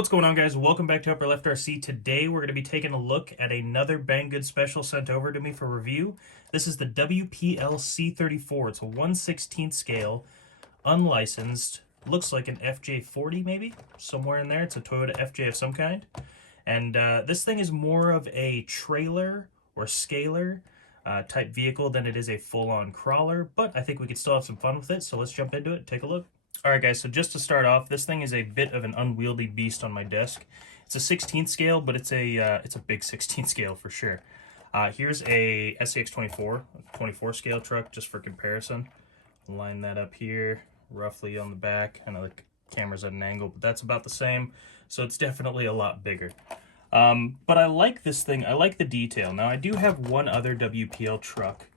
What's going on, guys? Welcome back to Upper Left RC. Today we're going to be taking a look at another Banggood special sent over to me for review. This is the WPL C34. It's a 1/16 scale, unlicensed, looks like an FJ40 maybe, somewhere in there. It's a Toyota FJ of some kind. And this thing is more of a trailer or scaler type vehicle than it is a full-on crawler, but I think we could still have some fun with it, so let's jump into it and take a look. Alright guys, so just to start off, this thing is a bit of an unwieldy beast on my desk. It's a 16th scale, but it's a big 16th scale for sure. Here's a SCX-24, 24 scale truck, just for comparison. Line that up here, roughly on the back. I know the camera's at an angle, but that's about the same, so it's definitely a lot bigger. But I like this thing, I like the detail. Now I do have one other WPL truck.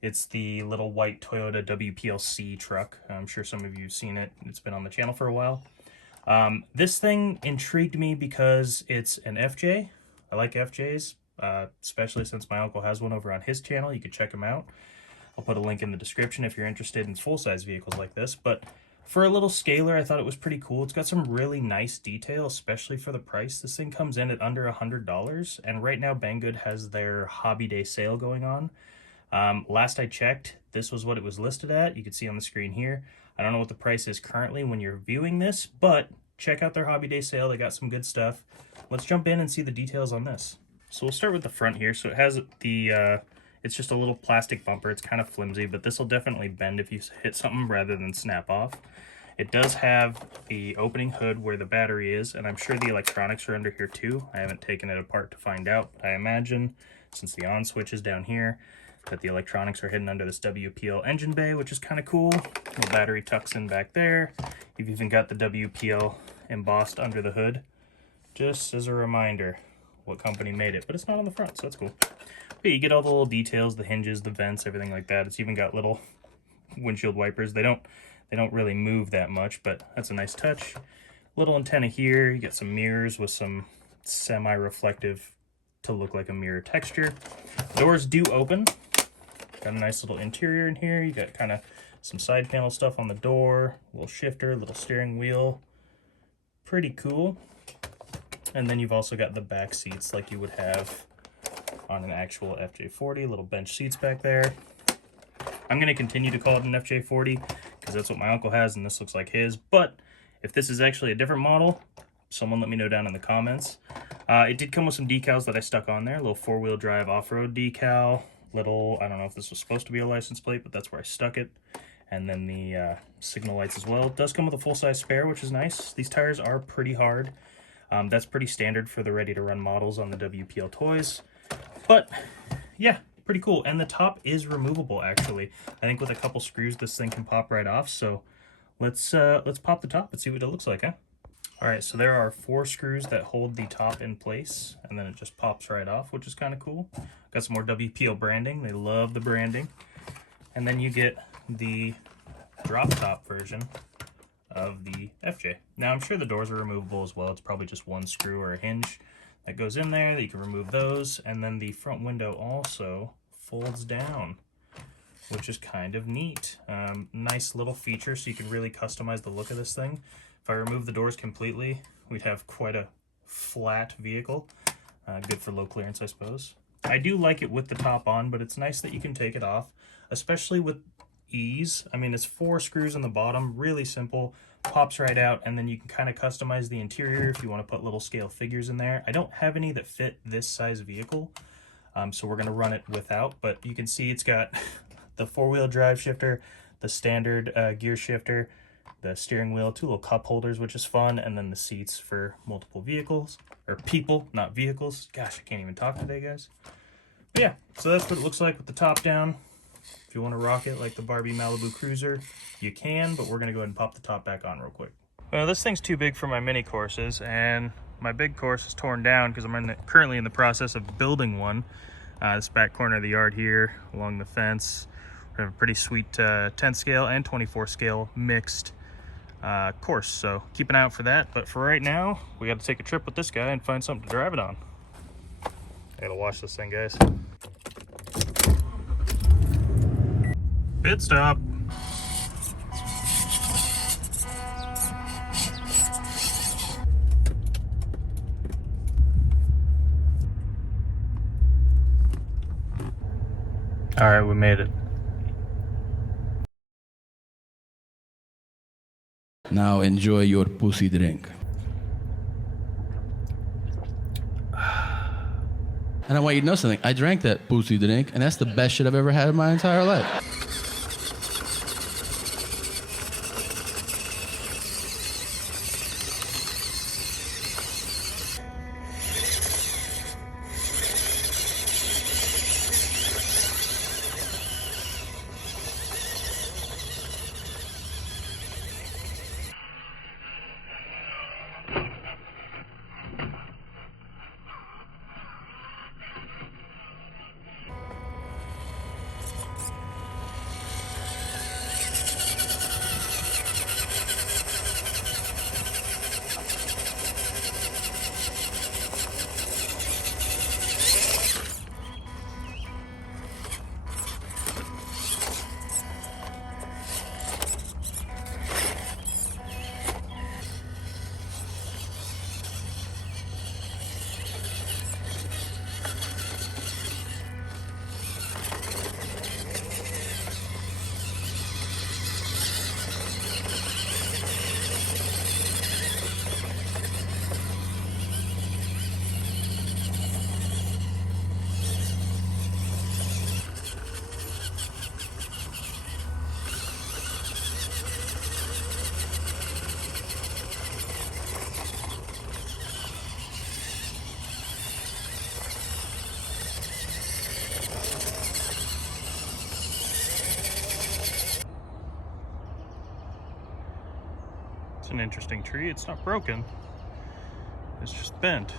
It's the little white Toyota WPL C truck. I'm sure some of you have seen it. It's been on the channel for a while. This thing intrigued me because it's an FJ. I like FJs, especially since my uncle has one over on his channel. You can check him out. I'll put a link in the description if you're interested in full-size vehicles like this. But for a little scaler, I thought it was pretty cool. It's got some really nice detail, especially for the price. This thing comes in at under $100, and right now Banggood has their Hobby Day sale going on. Last I checked, this was what it was listed at. You can see on the screen here. I don't know what the price is currently when you're viewing this, but check out their Hobby Day sale. They got some good stuff. Let's jump in and see the details on this. So we'll start with the front here. So it has the, it's just a little plastic bumper. It's kind of flimsy, but this will definitely bend if you hit something rather than snap off. It does have the opening hood where the battery is, and I'm sure the electronics are under here too. I haven't taken it apart to find out, but I imagine, since the on switch is down here, that the electronics are hidden under this WPL engine bay, which is kind of cool. The battery tucks in back there. You've even got the WPL embossed under the hood, just as a reminder what company made it, but it's not on the front, so that's cool. But you get all the little details, the hinges, the vents, everything like that. It's even got little windshield wipers. They don't really move that much, but that's a nice touch. Little antenna here. You got some mirrors with some semi-reflective to look like a mirror texture. Doors do open. Got a nice little interior in here. You got kind of some side panel stuff on the door, little shifter, little steering wheel. Pretty cool. And then you've also got the back seats like you would have on an actual FJ40, little bench seats back there. I'm going to continue to call it an FJ40 because that's what my uncle has and this looks like his. But if this is actually a different model, someone let me know down in the comments. It did come with some decals that I stuck on there. A little four-wheel drive off-road decal. Little, I don't know if this was supposed to be a license plate, but that's where I stuck it. And then the signal lights as well. It does come with a full-size spare, which is nice. These tires are pretty hard. That's pretty standard for the ready-to-run models on the WPL toys. But, yeah, pretty cool. And the top is removable, actually. I think with a couple screws, this thing can pop right off. So let's pop the top and see what it looks like, huh? All right, so there are 4 screws that hold the top in place, and then it just pops right off, which is kind of cool. Got some more WPL branding. They love the branding. And then you get the drop top version of the FJ. Now, I'm sure the doors are removable as well. It's probably just one screw or a hinge that goes in there that you can remove those. And then the front window also folds down, which is kind of neat. Nice little feature, so you can really customize the look of this thing. If I remove the doors completely, we'd have quite a flat vehicle. Good for low clearance, I suppose. I do like it with the top on, but it's nice that you can take it off, especially with ease. I mean, it's 4 screws on the bottom, really simple, pops right out, and then you can kind of customize the interior if you want to put little scale figures in there. I don't have any that fit this size vehicle, so we're going to run it without, but you can see it's got the 4-wheel drive shifter, the standard gear shifter, the steering wheel, 2 little cup holders, which is fun, and then the seats for multiple vehicles, or people, not vehicles. Gosh, I can't even talk today, guys. But yeah, so that's what it looks like with the top down. If you want to rock it like the Barbie Malibu Cruiser, you can, but we're going to go ahead and pop the top back on real quick. Well, this thing's too big for my mini courses, and my big course is torn down because I'm currently in the process of building one. This back corner of the yard here, along the fence. We have a pretty sweet 10 scale and 24 scale mixed course, so keep an eye out for that. But for right now, we got to take a trip with this guy and find something to drive it on. I gotta wash this thing, guys. Pit stop. All right, we made it. Now enjoy your pussy drink. And I want you to know something. I drank that pussy drink, and that's the best shit I've ever had in my entire life. It's an interesting tree. It's not broken. It's just bent.